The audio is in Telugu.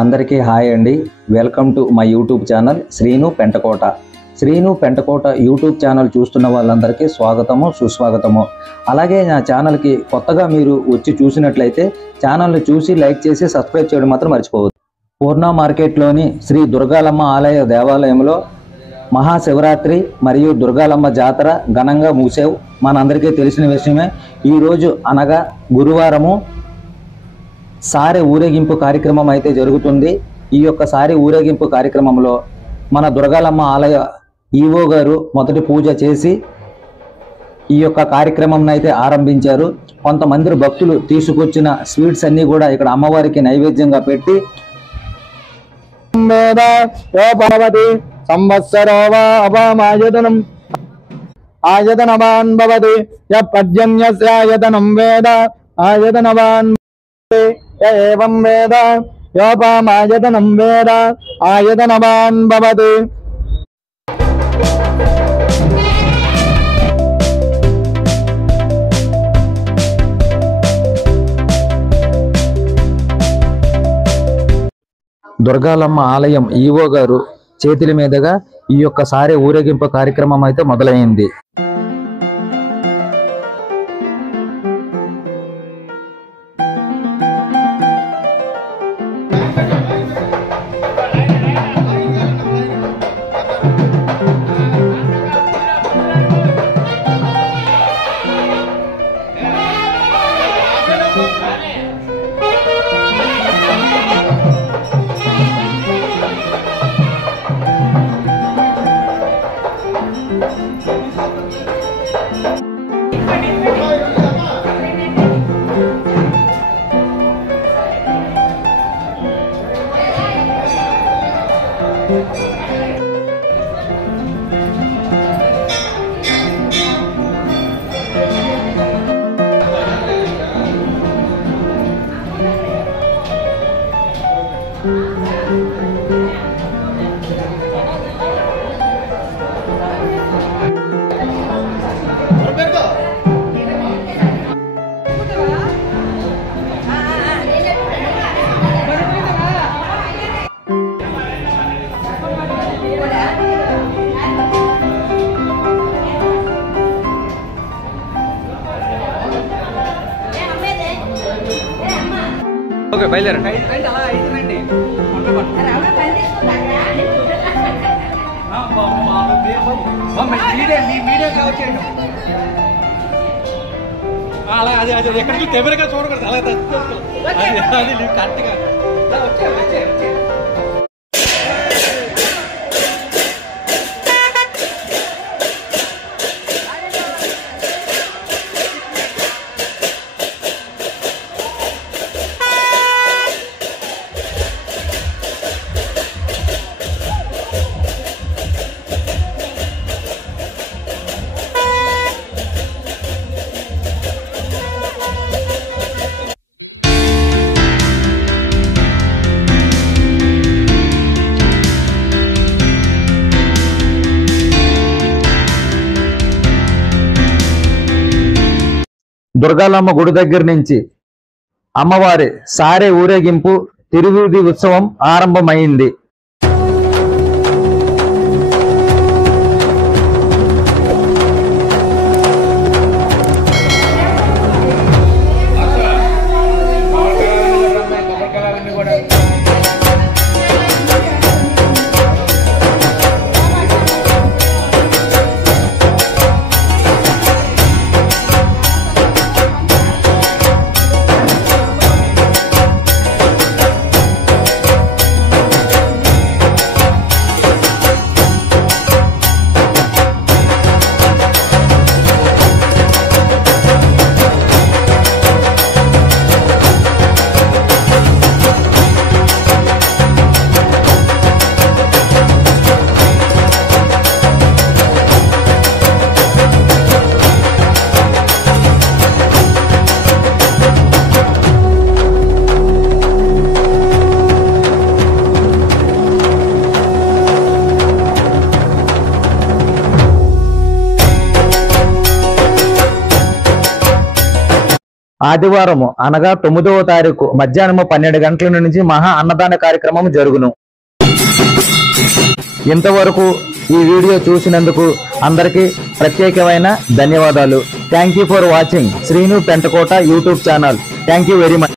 అందరికీ హాయ్ అండి. Welcome to my YouTube channel Srinu Pentakota. Srinu Pentakota YouTube channel చూస్తున్న వాళ్ళందరికీ స్వాగతము, సుస్వాగతము. అలాగే నా ఛానల్కి కొత్తగా మీరు వచ్చి చూసినట్లయితే ఛానల్ని చూసి లైక్ చేసి సబ్స్క్రైబ్ చేయడం మాత్రం మర్చిపోవద్దు. పూర్ణ మార్కెట్లోని శ్రీ దుర్గాలమ్మ ఆలయ దేవాలయంలో మహాశివరాత్రి మరియు దుర్గాలమ్మ జాతర ఘనంగా ముగిసావు. మనందరికీ తెలిసిన విషయమే. ఈరోజు అనగా గురువారము సారె ఊరేగింపు కార్యక్రమం అయితే జరుగుతుంది. ఈ యొక్క సారె ఊరేగింపు కార్యక్రమంలో మన దుర్గాలమ్మ ఆలయ ఈవో గారు మొదటి పూజ చేసి ఈ యొక్క కార్యక్రమం అయితే ఆరంభించారు. కొంతమంది భక్తులు తీసుకొచ్చిన స్వీట్స్ అన్ని కూడా ఇక్కడ అమ్మవారికి నైవేద్యంగా పెట్టి సంవత్సరోవాయతనం ఆయతనవాన్ భవతి యపర్జన్యస్యాయతనం వేద ఆయతనవాన్ ఏవం వేద యోపమాయతనం వేద ఆయతనవాన్ భవతి. దుర్గాలమ్మ ఆలయం ఈవో గారు చేతుల మీదుగా ఈ యొక్క సారె ఊరేగింపు కార్యక్రమం అయితే మొదలైంది. ఓకే, బయలుదేరండి. అలా అది అది ఎక్కడికి కెమెరాగా చూడకూడదు. అలా అది కరెక్ట్గా వచ్చే దుర్గాలమ్మ గుడి దగ్గర నుంచి అమ్మవారి సారె ఊరేగింపు తిరువీధి ఉత్సవం ఆరంభమైంది. ఆదివారం అనగా 9వ తారీఖు మధ్యాహ్నం 12 గంటల నుంచి మహా అన్నదాన కార్యక్రమం జరుగును. ఇంతవరకు ఈ వీడియో చూసినందుకు అందరికీ ప్రత్యేకమైన ధన్యవాదాలు. Thank you for watching Srinu Pentakota YouTube channel. Thank you very much.